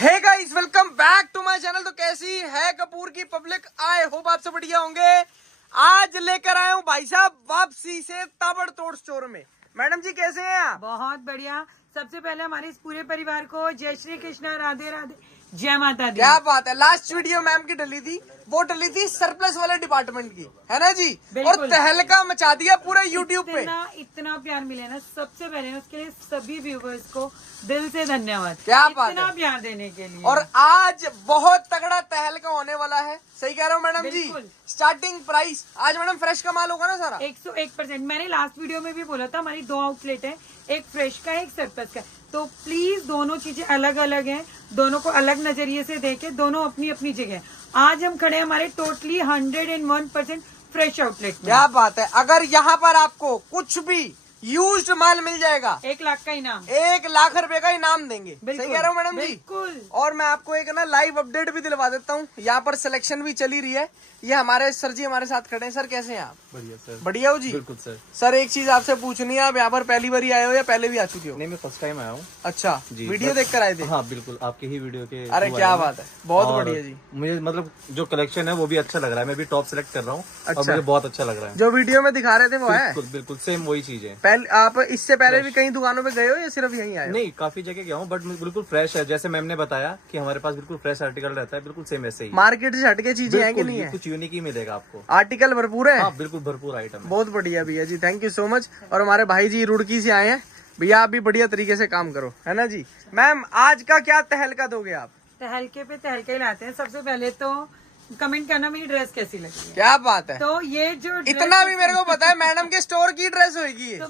Hey guys, welcome back to my channel. तो कैसी है कपूर की पब्लिक? आई होप आप सब बढ़िया होंगे। आज लेकर आया हूँ भाई साहब वापसी से ताबड़तोड़ स्टोर में। मैडम जी कैसे हैं आप? बहुत बढ़िया। सबसे पहले हमारे इस पूरे परिवार को जय श्री कृष्णा, राधे राधे, जय माता दी। क्या बात है। लास्ट वीडियो मैम की डली थी, वो डली थी सरप्लस वाले डिपार्टमेंट की, है ना जी? और तहलका मचा दिया पूरे यूट्यूब पे। इतना प्यार मिले ना, सबसे पहले उसके लिए सभी व्यूवर्स को दिल से धन्यवाद। क्या बात है, इतना प्यार देने के लिए। और आज बहुत तगड़ा तहलका होने वाला है। सही कह रहा हूँ मैडम जी? स्टार्टिंग प्राइस आज मैडम फ्रेश का माल होगा ना सारा? 101%। मैंने लास्ट वीडियो में भी बोला था, हमारी 2 आउटलेट है, एक फ्रेश का है, एक सरप्लस का। तो प्लीज दोनों चीजें अलग अलग हैं, दोनों को अलग नजरिए से देखें, दोनों अपनी अपनी जगह। आज हम खड़े हैं हमारे टोटली 101% फ्रेश आउटलेट में। क्या बात है। अगर यहाँ पर आपको कुछ भी यूज्ड माल मिल जाएगा, 1 लाख का इनाम, 1 लाख रुपए का इनाम देंगे। सही कह रहा हूँ मैडम जी? बिल्कुल। और मैं आपको एक ना लाइव अपडेट भी दिलवा देता हूँ। यहाँ पर सिलेक्शन भी चली रही है। ये हमारे सर जी हमारे साथ खड़े हैं। सर कैसे हैं आप? बढ़िया सर। बढ़िया हो जी? बिल्कुल सर। सर एक चीज आपसे पूछनी है, आप यहाँ पर पहली बार आए हो या पहले भी आ चुके हो? नहीं, मैं फर्स्ट टाइम आया हूँ। अच्छा जी, वीडियो देख कर आए थे? हाँ बिल्कुल, आपके ही वीडियो के। अरे क्या बात है, बहुत बढ़िया जी। मुझे मतलब जो कलेक्शन है वो भी अच्छा लग रहा है। मैं भी टॉप सेलेक्ट कर रहा हूँ। अच्छा। और मुझे बहुत अच्छा लग रहा है। जो वीडियो में दिखा रहे थे वो है? बिल्कुल बिल्कुल सेम वही चीज है। पहले आप इससे पहले भी कई दुकानों पे गए हो या सिर्फ यहीं आए हो? नहीं, काफी जगह गया हूँ, बट बिल्कुल फ्रेश है। जैसे मैम ने बताया कि हमारे पास बिल्कुल फ्रेश आर्टिकल रहता है, बिल्कुल सेम ऐसे ही। मार्केट से हटके चीजें हैं कि नहीं है? कुछ यूनिक ही मिलेगा आपको। आर्टिकल भरपूर है? हाँ बिल्कुल, भरपूर आइटम है। बहुत बढ़िया भैया जी, थैंक यू सो मच। और हमारे भाई जी रुड़की से आए हैं। भैया आप भी बढ़िया तरीके से काम करो, है ना जी? मैम आज का क्या तहलका दोगे आप? तहलके पे तहलके ही लाते हैं। सबसे पहले तो कमेंट करना मेरी ड्रेस कैसी लगी है। क्या बात है। तो ये जो इतना भी मेरे को पता है मैडम के स्टोर की ड्रेस होगी। तो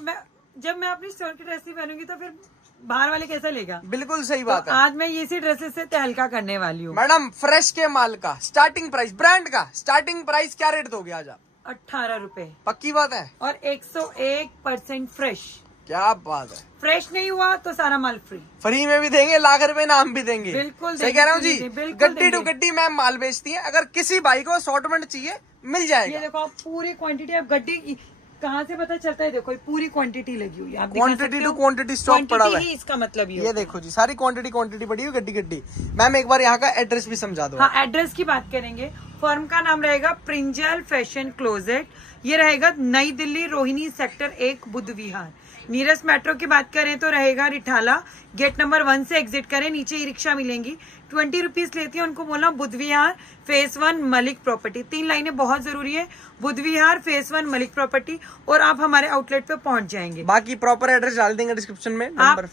जब मैं अपनी स्टोर की ड्रेस नहीं पहनूंगी तो फिर बाहर वाले कैसा लेगा? बिल्कुल सही बात है। आज मैं इसी ड्रेसेस से तहलका करने वाली हूँ। मैडम फ्रेश के माल का स्टार्टिंग प्राइस, ब्रांड का स्टार्टिंग प्राइस क्या रेट दोगे आज आप? 18 रुपए। पक्की बात है? और 101% फ्रेश। क्या बात है। फ्रेश नहीं हुआ तो सारा माल फ्री में भी देंगे, लाख रुपए नाम भी देंगे। बिल्कुल सही कह रहा हूँ जी? गड्डी टू देंगे। गड्डी मैम माल बेचती है। अगर किसी भाई को असॉर्टमेंट चाहिए मिल जाएगा। ये देखो आप पूरी क्वांटिटी, आप गड्डी कहाँ से पता चलता है? देखो पूरी क्वांटिटी लगी हुई है। आप क्वांटिटी टू क्वांटिटी स्टॉक पड़ा हुआ है। इसका मतलब ये देखो जी, सारी क्वांटिटी पड़ी हुई गड्डी गड्डी। मैम एक बार यहाँ का एड्रेस भी समझा दो। हाँ, एड्रेस की बात करेंगे। फर्म का नाम रहेगा प्रिंजल फैशन क्लोजेट। ये रहेगा नई दिल्ली, रोहिणी सेक्टर 1, बुद्ध विहार। नीरस्ट मेट्रो की बात करें तो रहेगा रिठाला, गेट नंबर 1 से एग्जिट करें, नीचे ई रिक्शा मिलेंगी, 20 रुपीज लेती है। उनको बोलना बुद्ध विहार फेज 1 मलिक प्रॉपर्टी। 3 लाइनें बहुत जरूरी है, बुद्ध विहार फेज 1 मलिक प्रॉपर्टी, और आप हमारे आउटलेट पे पहुंच जाएंगे। बाकी प्रॉपर एड्रेस डाल देंगे डिस्क्रिप्शन में। आप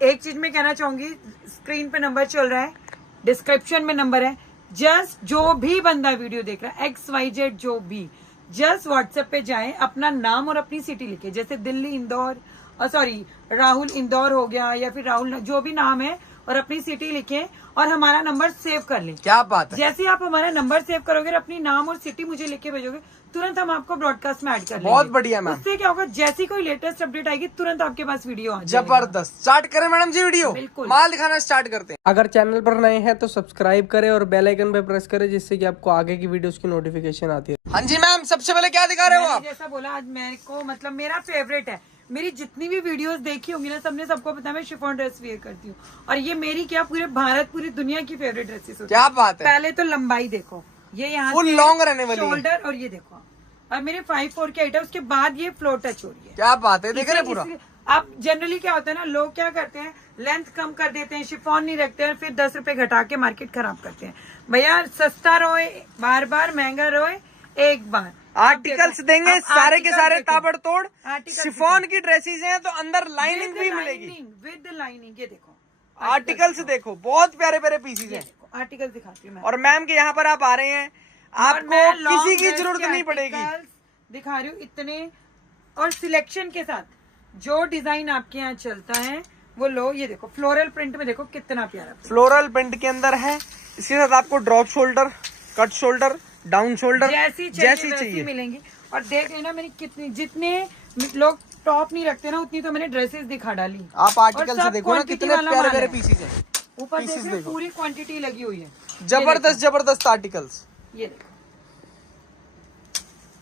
एक चीज में कहना चाहूंगी, स्क्रीन पे नंबर चल रहा है, डिस्क्रिप्शन में नंबर है। जस्ट जो भी बंदा वीडियो देख रहा है, XYZ जो भी, जस्ट व्हाट्सएप पे जाएं, अपना नाम और अपनी सिटी लिखे। जैसे दिल्ली, इंदौर, सॉरी राहुल इंदौर हो गया, या फिर राहुल जो भी नाम है, और अपनी सिटी लिखें और हमारा नंबर सेव कर लें। क्या बात है। जैसे आप हमारा नंबर सेव करोगे और अपनी नाम और सिटी मुझे लिख के भेजोगे, तुरंत हम आपको ब्रॉडकास्ट में ऐड कर लेंगे। बहुत बढ़िया मैम। उससे क्या होगा, जैसी कोई लेटेस्ट अपडेट आएगी तुरंत आपके पास वीडियो आ जाएगी। जबरदस्त। स्टार्ट करें मैडम जी वीडियो? बिल्कुल। माल दिखाना स्टार्ट करते हैं। अगर चैनल पर नए हैं तो सब्सक्राइब करें और बेल आइकन पे प्रेस करें, जिससे कि आपको आगे की वीडियोस की नोटिफिकेशन आती है। हाँ जी मैम, सबसे पहले क्या दिखा रहे हो आप? जैसा बोला, आज मेरे को मतलब मेरा फेवरेट है। मेरी जितनी भी वीडियोस देखी होंगी ना, सबको पता है मैं शिफॉन ड्रेस वेयर करती हूँ। और ये मेरी क्या पूरे भारत, पूरी दुनिया की फेवरेट ड्रेसेस होती है। क्या बात है। पहले तो लंबाई देखो, ये यहाँ फुल लॉन्ग रहने वाली है। शोल्डर, और ये देखो, और मेरे 5'4" की हाइट है। उसके बाद ये फ्लोर टच हो रही है। क्या बात है, देख रहे पूरा। अब जनरली क्या होता है ना, लोग क्या करते हैं, लेंथ कम कर देते हैं, शिफॉन नहीं रखते हैं, फिर 10 रुपए घटा के मार्केट खराब करते हैं। भैया सस्ता रोए बार बार, महंगा रोए एक बार। आर्टिकल्स देंगे सारे के सारे ताबड़तोड़। आर्टिकल शिफॉन की ड्रेसेस हैं तो अंदर लाइनिंग भी मिलेगी। विद लाइनिंग, ये देखो आर्टिकल्स देखो, बहुत प्यारे प्यारे पीसेस हैं। आर्टिकल दिखाती हूँ मैं। और मैम के यहाँ पर आप आ रहे हैं, आपको किसी की जरूरत नहीं पड़ेगी। दिखा रही हूँ इतने, और सिलेक्शन के साथ जो डिजाइन आपके यहाँ चलता है वो लो। ये देखो फ्लोरल प्रिंट में, देखो कितना प्यारा फ्लोरल प्रिंट के अंदर है। इसके साथ आपको drop shoulder, cut shoulder, down shoulder जैसी चाहिए मिलेंगी। और देख लेना मैंने कितनी, जितने लोग टॉप नहीं रखते ना, उतनी तो मैंने ड्रेसेस दिखा डाली। आप आर्टिकल से देखो ना, कितने प्यारे प्यारे पीसेस हैं। ऊपर देखो पूरी क्वांटिटी लगी हुई है। जबरदस्त आर्टिकल्स। ये देखो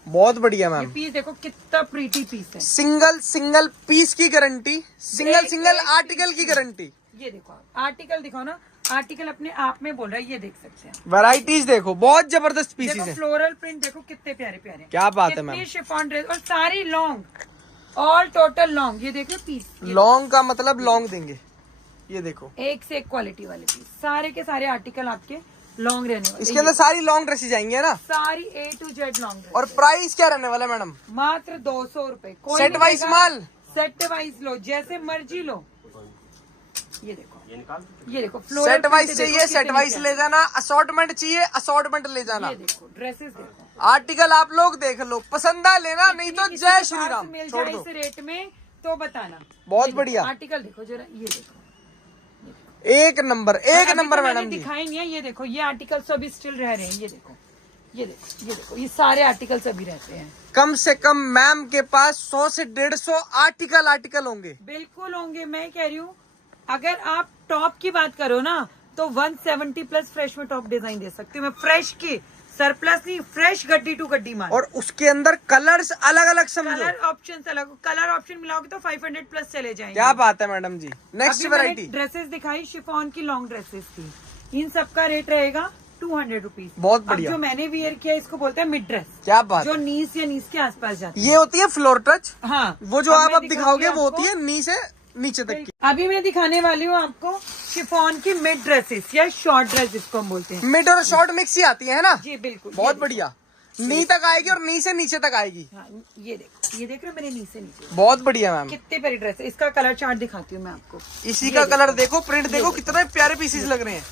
बहुत बढ़िया मैम। पीस देखो कितना प्रीटी पीस है। सिंगल पीस की गारंटी, सिंगल आर्टिकल की गारंटी। ये देखो आर्टिकल दिखाओ ना, आर्टिकल अपने आप में बोल रहा है, ये देख सकते हैं। वैरायटीज देखो, बहुत जबरदस्त पीसेस देखो हैं। फ्लोरल प्रिंट देखो कितने प्यारे प्यारे, क्या बात है मैम। शिफॉन ड्रेस और सारी लॉन्ग, ऑल टोटल लॉन्ग। ये देखो पीस, लॉन्ग का मतलब लॉन्ग देंगे। ये देखो एक से एक क्वालिटी वाले पीस, सारे के सारे आर्टिकल आपके लॉन्ग रहने वाले। इसके अंदर सारी लॉन्ग ड्रेसेस आएंगी है ना। सारी A to Z long dress और प्राइस क्या रहने वाला है मैडम? मात्र 200 रुपए। सेट वाइज माल, सेट वाइज लो, जैसे मर्जी लो। ये देखो, ये देखो सेट वाइज चाहिए सेट वाइज ले जाना, असॉर्टमेंट चाहिए असॉर्टमेंट ले जाना। ये देखो ड्रेसेस देखो, आर्टिकल आप लोग देख लो, पसंद आ लेना, नहीं तो किसी जय के श्री पास राम मिल छोड़ जाए दो। इस रेट में तो बताना। बहुत ये देखो, बढ़िया। आर्टिकल देखो जरा, ये देखो एक नंबर एक अभी नंबर तो मैंने मैडम जी। दिखाई नहीं है। ये देखो ये आर्टिकल सभी स्टिल रह रहे हैं। ये देखो, ये देखो, ये देखो, ये सारे आर्टिकल सभी रहते हैं। कम से कम मैम के पास 100 से 150 आर्टिकल होंगे। बिल्कुल होंगे, मैं कह रही हूँ। अगर आप टॉप की बात करो ना तो 170 प्लस फ्रेश में टॉप डिजाइन दे सकती हूँ मैं, फ्रेश की, सरप्लस नहीं, फ्रेश गड्डी टू गड्डी माल। और उसके अंदर कलर्स अलग अलग समझो। कलर ऑप्शन अलग, कलर ऑप्शन मिलाओगे तो 500 प्लस चले जाएंगे। क्या बात है मैडम जी। नेक्स्ट वैरायटी ड्रेसेस दिखाई शिफॉन की लॉन्ग ड्रेसेस की, इन सबका रेट रहेगा 200 रुपीज। बहुत बढ़िया। जो मैंने वियर किया इसको बोलते हैं मिड ड्रेस। क्या बात जो है। नीस या नीस के आसपास जाती है, ये होती है फ्लोर टच। हाँ वो जो आप मैं अब दिखाओगे दिखाऊंगी वो होती आपको। है नी से नीचे तक की। अभी मैं दिखाने वाली हूँ आपको शिफॉन की मिड ड्रेसेस या शॉर्ट ड्रेस जिसको हम बोलते हैं। मिड और शॉर्ट मिक्स ही आती है ना। जी बिल्कुल, बहुत बढ़िया। नी तक आएगी और नी से नीचे तक आएगी। हाँ, ये देखो, ये देख रहे हो मैंने नीचे नीचे बहुत बढ़िया मैम। कितनी प्यारी ड्रेस है। इसका कलर चार्ट दिखाती हूँ मैं आपको। इसी का कलर देखो, प्रिंट देखो, कितने प्यारे पीसेस लग रहे हैं।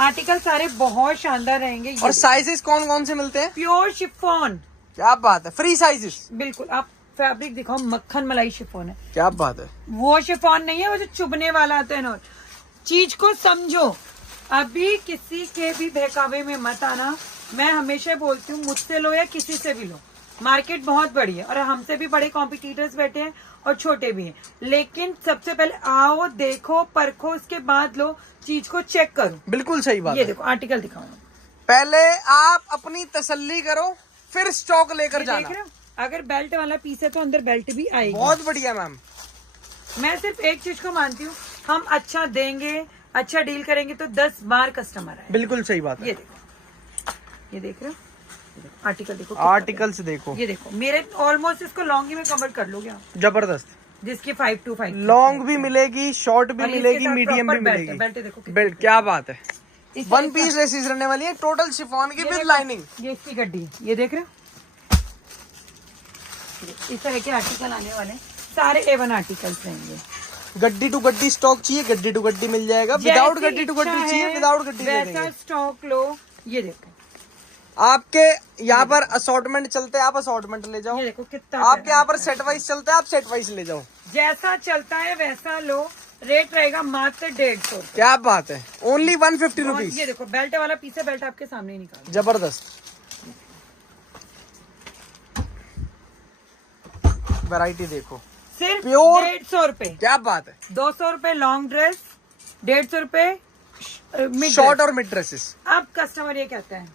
आर्टिकल सारे बहुत शानदार रहेंगे। और साइजेस कौन कौन से मिलते हैं? प्योर शिफॉन, क्या बात है। Free sizes. बिल्कुल। आप फैब्रिक दिखाओ, मक्खन मलाई शिफॉन है। क्या बात है। वो शिफॉन नहीं है वो जो चुभने वाला आता है ना। चीज को समझो, अभी किसी के भी बहकावे में मत आना। मैं हमेशा बोलती हूँ, मुझसे लो या किसी से भी लो, मार्केट बहुत बड़ी है और हमसे भी बड़े कॉम्पिटिटर्स बैठे हैं और छोटे भी हैं। लेकिन सबसे पहले आओ, देखो, परखो, उसके बाद लो, चीज को चेक करो। बिल्कुल सही बात ये है। देखो आर्टिकल दिखाओ, पहले आप अपनी तसल्ली करो, फिर स्टॉक लेकर देख जाना। रहे हो? अगर बेल्ट वाला पीस है तो अंदर बेल्ट भी आएगी। बहुत बढ़िया मैम। मैं सिर्फ एक चीज को मानती हूँ, हम अच्छा देंगे, अच्छा डील करेंगे तो 10 बार कस्टमर आए। बिल्कुल सही बात ये है। देखो, ये देख रहे हो आर्टिकल देखो, आर्टिकल्स देखो, ये देखो मेरे ऑलमोस्ट इसको लॉन्ग ही में कन्वर्ट कर लोगे आप, जबरदस्त। जिसकी 5 to 5 लॉन्ग भी मिलेगी, शॉर्ट भी और इसके मिलेगी, साथ मीडियम भी proper belt है। मिलेगी। बेल्ट देखो कितनी बेल्ट, क्या बात है। इस वन टाइप का- पीस लेसिस रहने वाली है, टोटल शिफॉन की ये विद देखो, लाइनिंग। ये इसकी गड्डी है, ये देख रहे हो। इस तरह के आर्टिकल आने वाले हैं, सारे A1 आर्टिकल्स रहेंगे। गड्डी टू गड्डी स्टॉक चाहिए, गड्डी टू गड्डी मिल जाएगा। विदाउट जैसी गड्डी टू इच्छा गड्डी चाहिए, है, विदाउट गड्डी दे वैसा देंगे। स्टॉक लो। ये देखो, आपके यहाँ पर असॉर्टमेंट चलते हैं, आप असॉर्टमेंट ले जाओ। ये देखो कितना आपके प्यारा यहाँ पर सेट वाइज चलते हैं, आप सेट वाइज ले जाओ। जैसा चलता है वैसा लो। रेट रहेगा मात्र 150। क्या बात है। ओनली 150 और रुपीज। ये देखो बेल्ट वाला पीस है, बेल्ट आपके सामने ही निकाल। जबरदस्त वैरायटी देखो, सिर्फ Pure- 150 रुपए। क्या बात है। 200 रुपए लॉन्ग ड्रेस, 150 रुपए मिड शॉर्ट ड्रेस। और मिड ड्रेसेस। अब कस्टमर ये कहते हैं,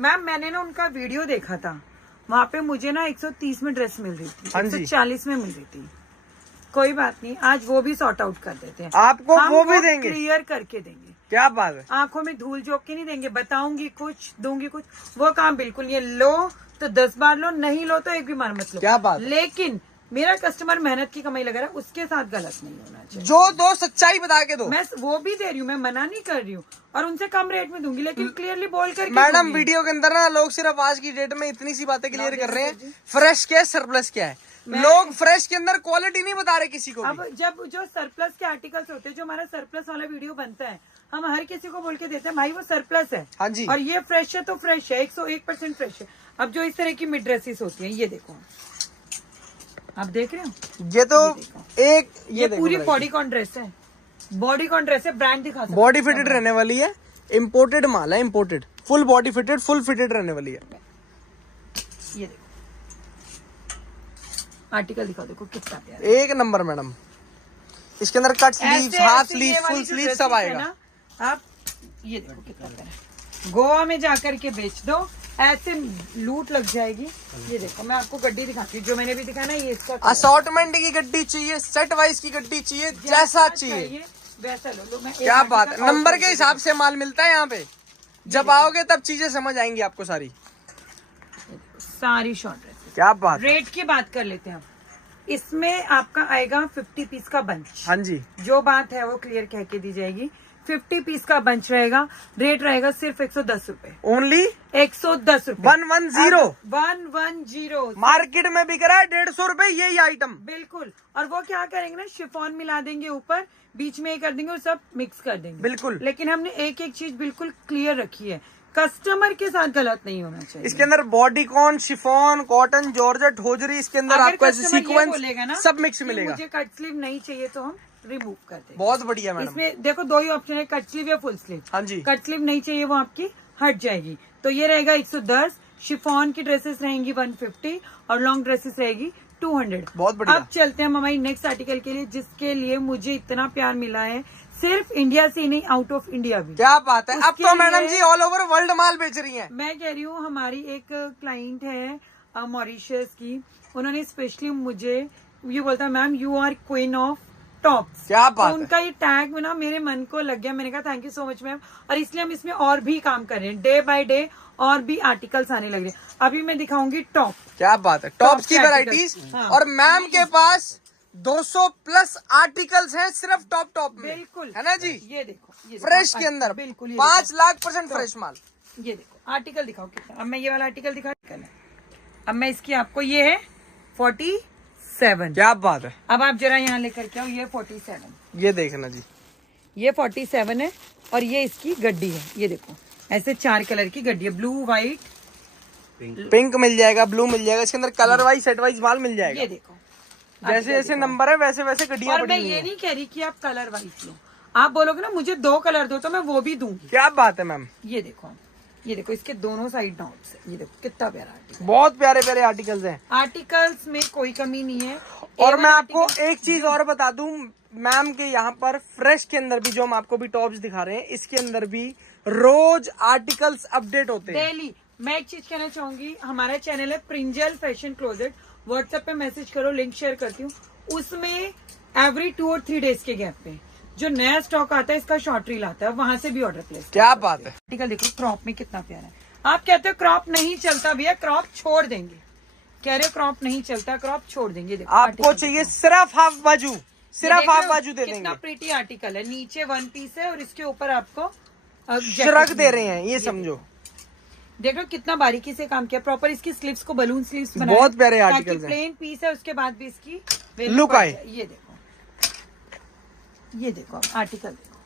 मैम मैंने ना उनका वीडियो देखा था, वहाँ पे मुझे ना 130 में ड्रेस मिल रही थी, हाँ जी। 140 में मिल रही थी। कोई बात नहीं, आज वो भी सॉर्ट आउट कर देते हैं। आपको हम वो भी देंगे। क्लियर करके देंगे। क्या बात है। आंखों में धूल झोंक के नहीं देंगे, बताऊंगी कुछ, दूंगी कुछ, वो काम बिल्कुल। ये लो तो 10 बार लो, नहीं लो तो एक भी बार मत लो। क्या बात है। लेकिन मेरा कस्टमर मेहनत की कमाई लगा रहा है, उसके साथ गलत नहीं होना चाहिए। जो दो सच्चाई बता के दो। मैं वो भी दे रही हूँ, मैं मना नहीं कर रही हूँ, और उनसे कम रेट में दूंगी, लेकिन क्लियरली बोल करके मैडम दूंगी। वीडियो के अंदर ना लोग सिर्फ आज की डेट में इतनी सी बातें क्लियर कर रहे हैं, फ्रेश क्या है सरप्लस क्या है। लोग फ्रेश के अंदर क्वालिटी नहीं बता रहे किसी को भी। अब जब जो सरप्लस के आर्टिकल्स होते हैं, जो हमारा सरप्लस वाला वीडियो बनता है, हम हर किसी को बोल के देते हैं भाई वो सरप्लस है। हाँ जी। और ये फ्रेश है तो फ्रेश है, 101% फ्रेश है। अब जो इस तरह की मिड ड्रेसेस होती हैं, ये देखो, आप देख रहे हो, ये तो ये एक ये पूरी बॉडी कॉन ड्रेस है, बॉडी कॉन ड्रेस है, ब्रांड दिखा सकते बॉडी फिटेड रहने वाली है, इम्पोर्टेड माल है, imported, full body fitted, full fitted रहने वाली है। ये देखो आर्टिकल दिखा, देखो कितना प्यारा। एक नंबर मैडम। इसके अंदर कट स्लीव्स, ऐसे- हाफ ऐसे स्लीव, ये वाली फुल जो स्लीव dresses सब है आएगा। ना, आप ये देखो कितना प्यारा। गोवा में जाकर के बेच दो, ऐसे लूट लग जाएगी। ये देखो मैं आपको गड्डी दिखाती हूँ, जो मैंने भी दिखाया ना, ये इसका कलर। असॉर्टमेंट की गड्डी चाहिए, सेट वाइज की गड्डी चाहिए, जैसा चाहिए वैसा लो मैं क्या बात है, नंबर के हिसाब से माल मिलता है यहाँ पे। जब आओगे तब चीजें समझ आएंगी आपको सारी शॉर्ट ड्रेसेस। क्या बात है। रेट की बात कर लेते हैं अब। इसमें आपका आएगा 50 पीस का बंच। हाँ जी, जो बात है वो क्लियर कह के दी जाएगी। 50 पीस का बंच रहेगा, रेट रहेगा सिर्फ 110 रुपए। ओनली 110 रुपए। 110। 110 मार्केट में बिक रहा है 150 रुपए यही आइटम। बिल्कुल। और वो क्या करेंगे ना, शिफॉन मिला देंगे ऊपर, बीच में ये कर देंगे और सब मिक्स कर देंगे। बिल्कुल। लेकिन हमने एक एक चीज बिल्कुल क्लियर रखी है, कस्टमर के साथ गलत नहीं होना चाहिए। इसके अंदर bodycon, chiffon, cotton, georgette, hosiery, इसके अंदर अगर आपको ऐसे customer ये बोलेगा सीक्वेंस ना सब मिक्स कि मिलेगा। मुझे कट स्लीव नहीं चाहिए तो हम रिमूव कर देंगे। बहुत बढ़िया मैडम। इसमें देखो दो ही ऑप्शन है, कट स्लीव या फुल स्लीव। हाँ जी, कट स्लीव नहीं चाहिए वो आपकी हट जाएगी। तो ये रहेगा 110। शिफॉन की ड्रेसेस रहेंगी 150 और लॉन्ग ड्रेसेस रहेगी 200। बहुत बढ़िया। अब चलते हैं हम हमारी नेक्स्ट आर्टिकल के लिए, जिसके लिए मुझे इतना प्यार मिला है, सिर्फ इंडिया से नहीं आउट ऑफ इंडिया भी। क्या बात है। अब उसके तो मैडम लिए- जी ऑल ओवर वर्ल्ड माल बेच रही हैं। मैं कह रही हूँ हमारी एक क्लाइंट है मॉरिशस की, उन्होंने स्पेशली मुझे ये बोलता, ma'am you are queen of tops. क्या तो बात है। उनका ये टैग ना मेरे मन को लग गया। मैंने कहा thank you so much ma'am. और इसलिए हम इसमें और भी काम कर रहे हैं, डे बाय डे और भी आर्टिकल्स आने लग रहे हैं। अभी मैं दिखाऊंगी टॉप। क्या बात है। टॉप्स की के वैरायटीज articles, हाँ। और मैम के पास 200 प्लस आर्टिकल्स हैं सिर्फ टॉप में। बिल्कुल। है ना जी। ये देखो फ्रेश के अंदर बिल्कुल 5 लाख% फ्रेश माल। ये देखो आर्टिकल दिखाओ कितना। अब मैं ये वाला आर्टिकल दिखा, अब मैं इसकी आपको, ये है 47। क्या बात है। अब आप जरा यहाँ लेकर के आओ, ये 47, ये देखना जी, ये 47 है और ये इसकी गड्डी है। ये देखो ऐसे 4 कलर की गड्डी है, ब्लू व्हाइट पिंक मिल जाएगा, ब्लू मिल जाएगा, इसके अंदर कलर वाइज सेट वाइज माल मिल जाएगा। ये देखो जैसे जैसे नंबर है वैसे वैसे गड्डियां और पड़ी मैं हुई ये हैं। नहीं कह रही कि आप कलर वाइज लो, आप बोलोगे ना मुझे 2 कलर दो तो मैं वो भी दूंगी। क्या बात है मैम। ये देखो इसके दोनों साइड नॉट्स है। ये देखो कितना प्यारा आर्टिकल। बहुत प्यारे प्यारे आर्टिकल्स हैं। आर्टिकल्स में कोई कमी नहीं है। और A1 मैं आपको आर्टिकल- एक चीज और बता दूं, मैम के यहाँ पर फ्रेश के अंदर भी जो हम आपको भी टॉप्स दिखा रहे हैं, इसके अंदर भी रोज आर्टिकल्स अपडेट होते हैं डेली। मैं एक चीज कहना चाहूंगी, हमारा चैनल है प्रिंजल फैशन क्लोजेट, व्हाट्सएप पे मैसेज करो, लिंक शेयर करती हूँ। उसमें एवरी 2 और 3 डेज के गैप पे जो नया स्टॉक आता है, इसका शॉर्ट रील आता है, वहां से भी ऑर्डर प्लेस। क्या बात है। आर्टिकल देखो क्रॉप में कितना प्यारा है। आप कहते हो क्रॉप नहीं चलता भैया, क्रॉप छोड़ देंगे। कह रहे हो क्रॉप नहीं चलता, क्रॉप छोड़ देंगे। देखो आपको article चाहिए देखो। सिर्फ हाफ बाजू, ये सिर्फ देख रहे हाफ हो? बाजू दे कितना देंगे। प्रीटी आर्टिकल है। नीचे 1 पीस है और इसके ऊपर आपको श्रग दे रहे हैं, ये समझो। देख रहे हो कितना बारीकी से काम किया, प्रॉपर इसकी स्लीव्स को बलून स्लीव्स बनाए, बहुत प्यारे ताकि आर्टिकल्स हैं। प्लेन पीस है उसके बाद भी इसकी लुक value आए। बढ़ जाए। ये देखो आर्टिकल देखो,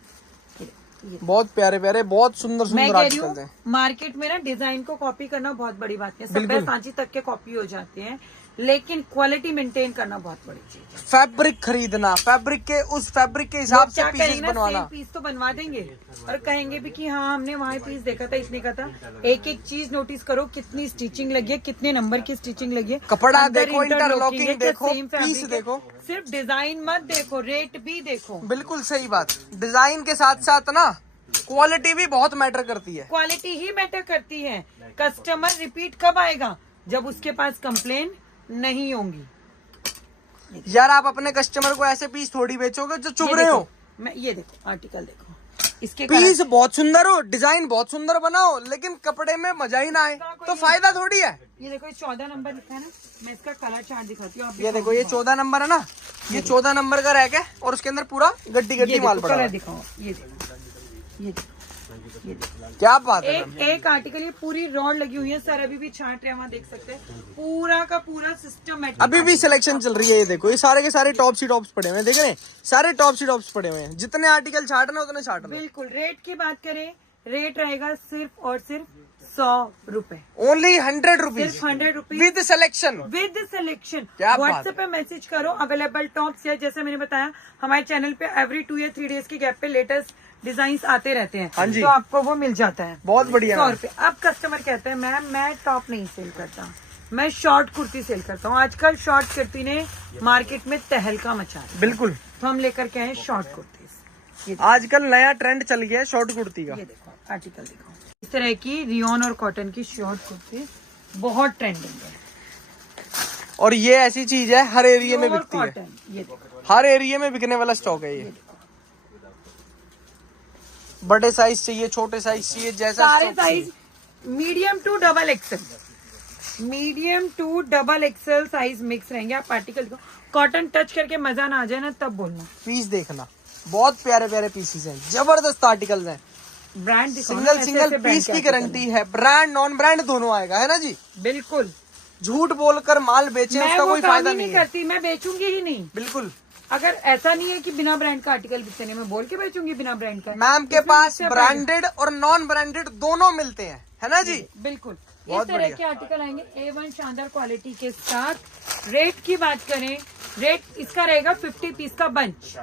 ये देखो। बहुत प्यारे प्यारे, बहुत सुंदर मैं सुंदर कह रही आर्टिकल्स हूँ हैं। मार्केट में ना डिजाइन को कॉपी करना बहुत बड़ी बात है, बिल्कुल। सब्बे सांची तक के कॉपी हो जाते हैं, लेकिन क्वालिटी मेंटेन करना बहुत बड़ी चीज है। फैब्रिक खरीदना, फैब्रिक के उस फैब्रिक के हिसाब लोग से क्या पीसेस करेंगे ना, बनवाना। सेम पीस तो बनवा देंगे और कहेंगे भी कि हाँ हमने वहाँ पीस देखा था, इसने कहा था। एक एक चीज नोटिस करो, कितनी स्टिचिंग लगी है, कितने नंबर की स्टिचिंग लगी है, कपड़ा अंदर देखो, interlocking interlocking है, क्या देखो, same पीस fabric है। देखो। सिर्फ डिजाइन मत देखो, रेट भी देखो। बिल्कुल सही बात। डिजाइन के साथ साथ ना क्वालिटी भी बहुत मैटर करती है। क्वालिटी ही मैटर करती है। कस्टमर रिपीट कब आएगा, जब उसके पास कंप्लेन नहीं होंगी। यार आप अपने कस्टमर को ऐसे पीस थोड़ी बेचोगे जो चुभ ये रहे हो। देखो, मैं ये देखो आर्टिकल देखो, इसके पीस कलर- बहुत सुंदर हो, डिजाइन बहुत सुंदर बनाओ, लेकिन कपड़े में मजा ही ना आए तो फायदा थोड़ी है। ये देखो ये 14 नंबर लिखा है ना, मैं इसका कलर चार्ट दिखाती हूँ। आप ये देखो, ये 14 नंबर है ना, ये 14 नंबर का रैक है और उसके अंदर पूरा गड्डी ये गड्डी माल देखो पड़ा कलर है। दिखाओ, ये देखो, ये देखो, ये देखो। क्या बात है मैम। एक आर्टिकल, ये पूरी रॉड लगी हुई है सर, अभी भी छांट रहे हैं, वहाँ देख सकते हैं पूरा का पूरा सिस्टमेटिक। अभी भी सिलेक्शन चल रही है। ये देखो, ये सारे के सारे टॉप्स ही टॉप्स पड़े हुए हैं, देख रहे हैं, सारे टॉप्स ही टॉप्स पड़े हुए हैं। जितने आर्टिकल छाटना उतने छाटना। बिल्कुल। रेट की बात करें, रेट रहेगा सिर्फ और सिर्फ 100 रुपए, ओनली 100 रुपीज सिर्फ 100 rupees with selection. With selection. क्या बात व्हाट्सएप पे मैसेज करो, अवेलेबल टॉप्स या जैसे मैंने बताया हमारे चैनल पे एवरी 2 या 3 डेज के गैप पे लेटेस्ट डिजाइन आते रहते हैं। हाँ जी। तो आपको वो मिल जाता है बहुत बढ़िया 100 मैम। रुपए। अब कस्टमर कहते हैं मैम मैं टॉप नहीं सेल करता, मैं शॉर्ट कुर्ती सेल करता हूँ। आजकल शॉर्ट कुर्ती ने मार्केट में तहलका मचा है, बिल्कुल। तो हम लेकर के आए शॉर्ट कुर्ती। आजकल नया ट्रेंड चल गया है शॉर्ट कुर्ती का। ये देखो आर्टिकल देखो, इस तरह की रियोन और कॉटन की शॉर्ट कुर्ती बहुत ट्रेंडिंग है। और ये ऐसी चीज है हर एरिया में प्योर बिकती है, कॉटन, ये देखो, हर एरिया में बिकने वाला स्टॉक है ये। बड़े साइज चाहिए, छोटे साइज चाहिए, जैसा सारे stock चाहिए। Size medium to double XL, medium to double XL size mix रहेंगे। आप आर्टिकल को कॉटन टच करके मजा ना आ जाए ना तब बोलना। पीस देखना, बहुत प्यारे प्यारे पीसेस हैं, जबरदस्त आर्टिकल्स हैं। ब्रांड सिंगल पीस की गारंटी है, ब्रांड नॉन ब्रांड दोनों आएगा, है ना जी। बिल्कुल। झूठ बोलकर माल बेचे मैं उसका वो कोई काम फायदा ही नहीं नहीं है। करती, मैं बेचूंगी ही नहीं। बिल्कुल। अगर ऐसा नहीं है कि बिना ब्रांड का आर्टिकल बिकते नहीं, मैं बोल के बेचूंगी बिना ब्रांड का। मैम के इसमें पास मुझसे ब्रांडेड और नॉन ब्रांडेड दोनों मिलते हैं, है ना जी। बिल्कुल। इस बहुत तरह बढ़िया। के आर्टिकल आएंगे A1 शानदार क्वालिटी के साथ। रेट की बात करें, रेट इसका रहेगा 50 पीस का बंच,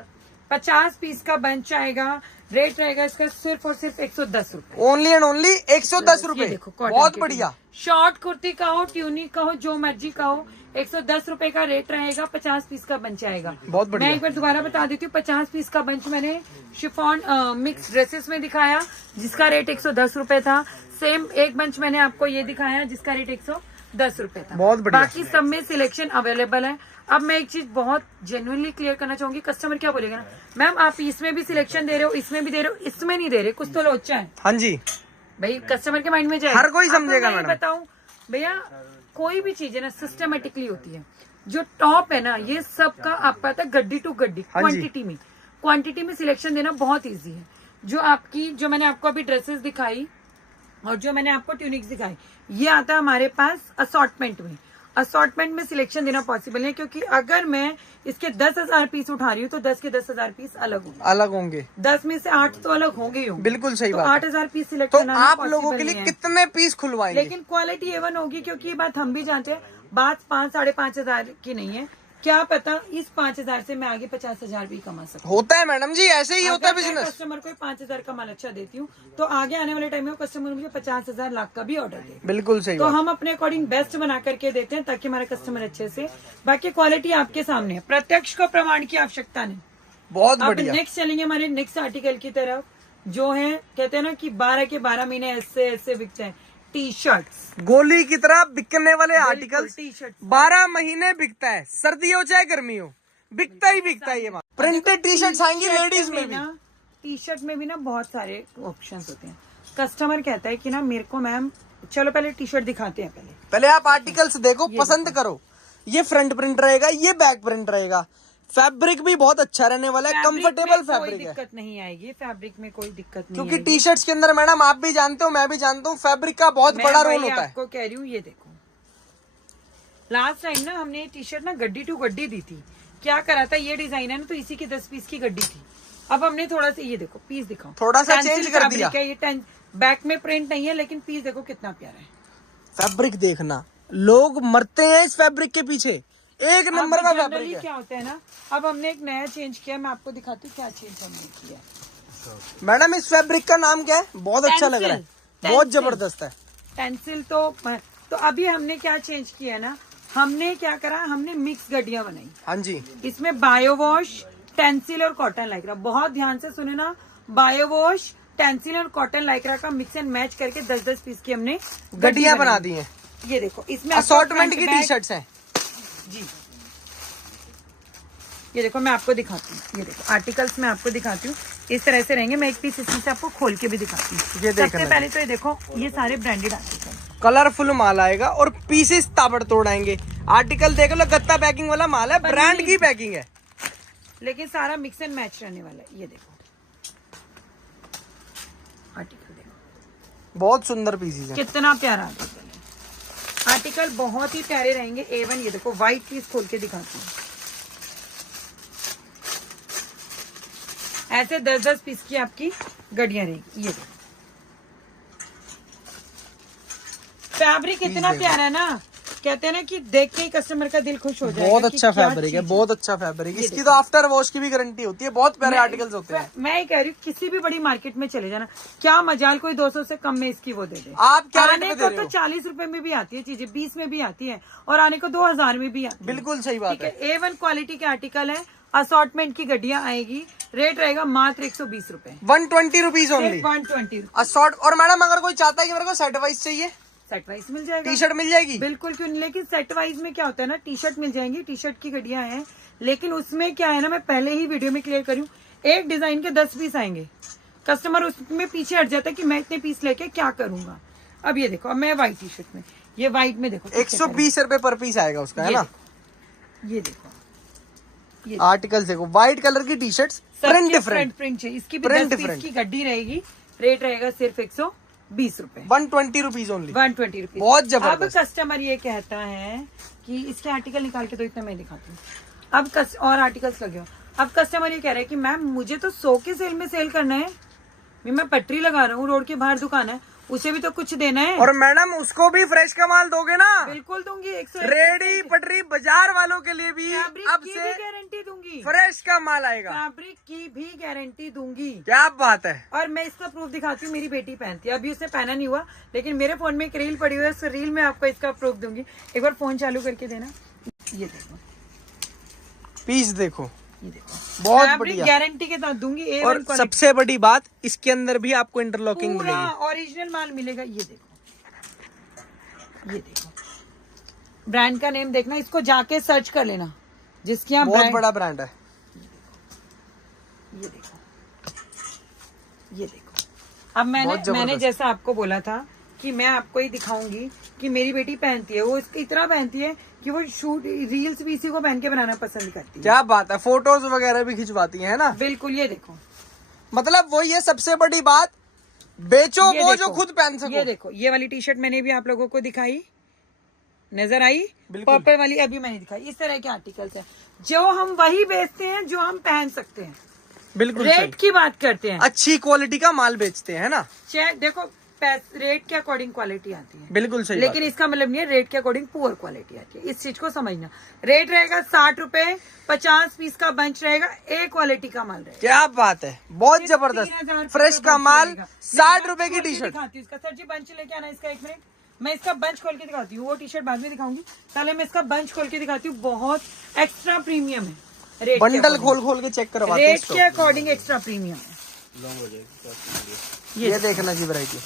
50 पीस का बंच आएगा। रेट रहेगा इसका सिर्फ और सिर्फ 110 रुपए। ओनली एंड ओनली 110 ये रुपए। देखो cotton बहुत की बढ़िया। शॉर्ट कुर्ती का हो, ट्यूनिक का हो, जो मर्जी का हो, 110 रुपए का रेट रहेगा। 50 पीस का बंच आएगा। बहुत बढ़िया। मैं एक बार दोबारा बता देती हूँ, 50 पीस का बंच मैंने शिफॉन मिक्स ड्रेसेस में दिखाया जिसका रेट 110 रुपए था। सेम एक बंच मैंने आपको ये दिखाया जिसका रेट 110 रुपए था। बहुत बढ़िया। बाकी सब में सिलेक्शन अवेलेबल है। अब मैं एक चीज बहुत जेन्युइनली क्लियर करना चाहूंगी, कस्टमर क्या बोलेगा ना, मैम आप इसमें भी सिलेक्शन दे रहे हो, इसमें भी दे रहे हो, इसमें नहीं दे रहे, कुछ तो लोचा है। हाँ जी, भाई कस्टमर के माइंड में जाए, हर कोई समझेगा मैं मैडम। बताऊं भैया, कोई भी चीज है ना सिस्टमेटिकली होती है। जो टॉप है ना, ये सब का आप पता है गड्डी टू गड्डी हाँ जी। क्वांटिटी में सिलेक्शन देना बहुत इजी है। जो आपकी, जो मैंने आपको अभी ड्रेसेस दिखाई और जो मैंने आपको ट्यूनिक्स दिखाई, ये आता है हमारे पास असॉर्टमेंट में। असॉर्टमेंट में सिलेक्शन देना पॉसिबल है, क्योंकि अगर मैं इसके 10,000 पीस उठा रही हूँ तो 10 के 10,000 पीस अलग होंगे, अलग होंगे। 10 में से 8 तो अलग होंगे ही होंगे। बिल्कुल सही तो बात है। 8,000 पीस सिलेक्ट तो करना आप possible लोगों के नहीं लिए है। कितने पीस खुलवाएंगे? लेकिन क्वालिटी A1 होगी, क्योंकि ये बात हम भी जानते हैं, बात 5-5,500 की नहीं है। क्या पता इस 5,000 से मैं आगे 50,000 भी कमा सकूं। होता है मैडम जी, ऐसे ही होता है अगर मैं बिजनेस। कस्टमर को 5,000 का माल अच्छा देती हूँ तो आगे आने वाले टाइम में वो कस्टमर मुझे 50,000 लाख का भी ऑर्डर दे। बिल्कुल सही तो बात। हम अपने अकॉर्डिंग बेस्ट बना करके देते हैं ताकि हमारे कस्टमर अच्छे से, बाकी क्वालिटी आपके सामने है, प्रत्यक्ष को प्रमाण की आवश्यकता नहीं। बहुत अब बढ़िया। नेक्स्ट चलेंगे हमारे नेक्स्ट आर्टिकल की तरफ, जो है कहते हैं ना कि 12 के 12 महीने ऐसे ऐसे बिकते हैं। टी शर्ट्स, गोली की तरह बिकने वाले आर्टिकल टी शर्ट 12 महीने बिकता है, सर्दी हो चाहे गर्मी हो, बिकता ही बिकता है ये माल। प्रिंटेड टी शर्ट आएंगी लेडीज में भी। टी शर्ट में भी ना बहुत सारे ऑप्शंस होते हैं। कस्टमर कहता है कि ना मेरे को मैम, चलो पहले टी शर्ट दिखाते हैं। पहले आप आर्टिकल्स देखो, पसंद करो। ये फ्रंट प्रिंट रहेगा, ये बैक प्रिंट रहेगा। फैब्रिक भी बहुत अच्छा रहने वाला है, कंफर्टेबल फैब्रिक है। दिक्कत नहीं आएगी, फैब्रिक में कोई दिक्कत नहीं क्योंकि आएगी। टी शर्ट्स के अंदर मैडम आप भी जानते हो, मैं भी जानता हूँ, फैब्रिक का बहुत बड़ा रोल होता है। आपको कह रही हूँ, ये देखो लास्ट टाइम ना हमने टी शर्ट ना गड्डी टू गड्डी दी थी। क्या करा था, ये डिजाइन है ना, तो इसी की 10 पीस की गड्डी थी। अब हमने थोड़ा सा, ये देखो पीस दिखाओ, थोड़ा सा Pencil चेंज कर fabric दिया। है ये, बैक में प्रिंट नहीं है, लेकिन पीस देखो कितना प्यारा है। फैब्रिक देखना, लोग मरते हैं इस फैब्रिक के पीछे, एक नंबर का अब फैब्रिक जनरली है। क्या होता है ना, अब हमने एक नया चेंज किया, मैं आपको दिखाती हूँ क्या चेंज हमने किया। मैडम इस फैब्रिक का नाम क्या है? बहुत अच्छा लग रहा है, बहुत पेंसिल। जबरदस्त है। पेंसिल तो अभी हमने क्या चेंज किया ना, हमने क्या करा, हमने मिक्स गड्डियां बनाई। हाँ जी, इसमें बायो वॉश, टेंसिल और कॉटन लाइक्रा, बहुत ध्यान से सुने ना, बायो वॉश, टेंसिल और कॉटन लाइक्रा का मिक्स एंड मैच करके 10-10 पीस की हमने गड्डियां बना दी हैं। ये देखो इसमें आपको असॉर्टमेंट front की back- टी शर्ट्स हैं जी। ये देखो मैं आपको दिखाती हूँ, ये देखो आर्टिकल्स मैं आपको दिखाती हूँ, इस तरह से रहेंगे। मैं एक पीस इसमें से आपको खोल के भी दिखाती हूँ। ये देखना सबसे है। पहले तो ये देखो, ये सारे ब्रांडेड आर्टिकल, कलरफुल माल आएगा और पीसेस ताबड़तोड़ आएंगे। आर्टिकल देख लो, गत्ता पैकिंग वाला माल है, ब्रांड की पैकिंग है, लेकिन सारा मिक्स एंड मैच रहने वाला है। ये देखो आर्टिकल देखो बहुत सुंदर पीसेस हैं। कितना प्यारा आर्टिकल है। आर्टिकल बहुत ही प्यारे रहेंगे। A1, ये देखो व्हाइट पीस खोल के दिखाती हूँ। ऐसे 10-10 पीस की आपकी गड्डियां रहेगी। ये देखो फैब्रिक इतना प्यारा है ना, कहते हैं ना कि देख के ही कस्टमर का दिल खुश हो जाएगा। बहुत कि अच्छा क्या फैब्रिक है, चीज़ बहुत अच्छा फैब्रिक। इसकी तो आफ्टर वॉश की भी गारंटी होती है। बहुत प्यारे आर्टिकल्स होते हैं। मैं ये कह रही हूँ, किसी भी बड़ी मार्केट में चले जाना, क्या मजाल कोई 200 से कम में इसकी वो दे दे। आप क्या रेट आने पे को दे रहे तो हो? 40 रुपए में भी आती है चीजें, 20 में भी आती है, और आने को 2000 में भी आती है। बिल्कुल सही बात ठीक है। है, A1 क्वालिटी के आर्टिकल है, असॉर्टमेंट की गड्डियां आएगी। रेट रहेगा मात्र 120 रुपए, 120 रुपीज ओनली 120। असॉर्ट। और मैडम अगर कोई चाहता है कि मेरे को सेट वाइज चाहिए, सेट वाइज मिल जाएगा, टी शर्ट मिल जाएगी। बिल्कुल क्यों नहीं। लेकिन सेट वाइज में क्या होता है ना, टी शर्ट मिल जाएंगी, टी शर्ट की गड्डियां हैं, लेकिन उसमें क्या है ना, मैं पहले ही वीडियो में क्लियर करूँ, एक डिजाइन के 10 पीस आएंगे, कस्टमर उसमें पीछे हट जाता है कि मैं इतने पीस लेके क्या करूंगा। अब ये देखो, अब मैं व्हाइट टी शर्ट में, ये व्हाइट में देखो 120 रुपए पर पीस आएगा उसका, है ना। ये देखो, ये आर्टिकल देखो, व्हाइट कलर की T shirt, print different, print चाहिए, इसकी भी Print 10 पीस different. की गड्डी रहेगी। रेट रहेगा सिर्फ 120 रुपए, 120 रुपीज ओनली। 120 रुपीज। बहुत अब जबरदस्त। कस्टमर ये कहता है कि इसके आर्टिकल निकाल के तो इतना मैं दिखाती हूँ। अब और आर्टिकल्स लगे हो। अब कस्टमर ये कह रहा है कि मैम मुझे तो 100 के सेल में सेल करना है, मैं पटरी लगा रहा हूँ, रोड के बाहर दुकान है, उसे भी तो कुछ देना है। और मैडम उसको भी फ्रेश का माल दोगे ना? बिल्कुल दूंगी। 100 रेडी पटरी बाजार वालों के लिए भी फैब्रिक अब की से भी गारंटी दूंगी, फ्रेश का माल आएगा। फैब्रिक की भी गारंटी दूंगी। क्या बात है। और मैं इसका प्रूफ दिखाती हूँ, मेरी बेटी पहनती है, अभी उसने पहना नहीं हुआ, लेकिन मेरे फोन में एक रील पड़ी हुई है, उस रील में आपको इसका प्रूफ दूंगी। एक बार फोन चालू करके देना। ये देखो पीस देखो, ये देखो, बहुत फैब्रिक बढ़िया। गारंटी के साथ दूंगी। A1 और क्वालिटी, सबसे बड़ी बात, इसके अंदर भी आपको इंटरलॉकिंग पूरा मिलेगी। ओरिजिनल माल मिलेगा। ये देखो, ये देखो, ब्रांड का नेम देखना, इसको जाके सर्च कर लेना जिसकी यहाँ बहुत ब्रांड। बड़ा ब्रांड है। ये देखो, ये देखो। अब बहुत जबरदस्त। मैंने जैसा आपको बोला था कि मैं आपको ही दिखाऊंगी कि मेरी बेटी पहनती है, वो इसकी इतना पहनती है कि वो शूट रील्स भी इसी को पहन के बनाना पसंद करती है। क्या बात है, फोटोज वगैरह भी खिंचवाती है ना। बिल्कुल। ये देखो, मतलब वो ये सबसे बड़ी बात, बेचो ये वो देखो, जो खुद पहन सको। ये देखो, ये वाली टी शर्ट मैंने भी आप लोगों को दिखाई, नजर आई? बिल्कुल। पर्पल वाली अभी मैंने दिखाई। इस तरह के आर्टिकल्स हैं जो हम वही बेचते हैं जो हम पहन सकते हैं। बिल्कुल रेट सही। की बात करते हैं, अच्छी क्वालिटी का माल बेचते हैं ना। देखो रेट के अकॉर्डिंग क्वालिटी आती है, बिल्कुल सही लेकिन इसका मतलब नहीं है रेट के अकॉर्डिंग पुअर क्वालिटी आती है। इस चीज को समझना। रेट रहेगा 60 रुपए, 50 पीस का बंच रहेगा, ए क्वालिटी का माल रहेगा। क्या बात है, बहुत सिर्फ जबरदस्त। 3000 रुपए फ्रेश का बंच माल, रहेगा। 60 मैं रुपए की बंच खोल टी के शर्ट। दिखाती हूँ इसका। सर जी बंच लेके आना इसका, 1 मिनट। मैं इसका बंच खोल के दिखाती हूँ, वो टी शर्ट बाद में दिखाऊंगी, पहले मैं इसका बंच खोल के दिखाती हूँ। बहुत एक्स्ट्रा प्रीमियम है। रेट बंडल खोल खोल के चेक करवाते हैं रेट इसको। के अकॉर्डिंग एक्स्ट्रा प्रीमियम है। ये देखना जी वैरायटी।